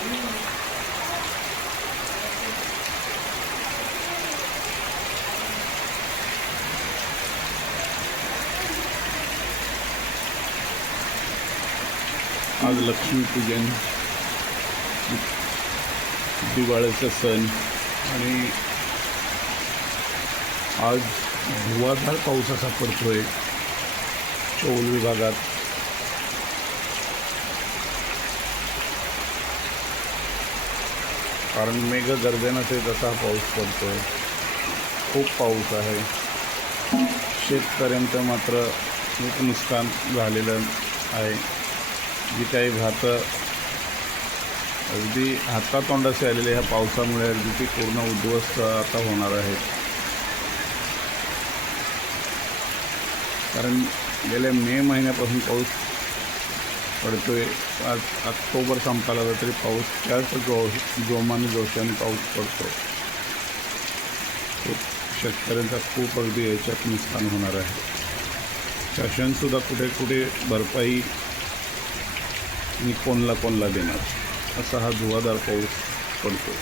आज लक्ष्मीपूजन दिवाळीचा सण आणि आज धुवाधार पाऊस असा पडतो चौल विभागात कारण मेघ गर्जनाचे तसा पाऊस पडतो आहे खूप पाऊस आहे. शेतकऱ्यांचं मात्र खूप नुकसान झालेलं आहे. जी काही भातं अगदी हातातोंडाशी आलेले ह्या पावसामुळे अगदी ती पूर्ण उद्ध्वस्त आता होणार आहेत कारण गेल्या मे महिन्यापासून पाऊस पडतोय. आज ऑक्टोबर संपायला आला तरी पाऊस. त्याच जो जोमाने जोशाने पाऊस पडतो. खूप शेतकऱ्यांचा खूप अगदी याच्यात नुकसान होणार आहे. शासनसुद्धा कुठे कुठे भरपाई आणि कोणला कोणला देणार? असा हा धुवादार पाऊस पडतो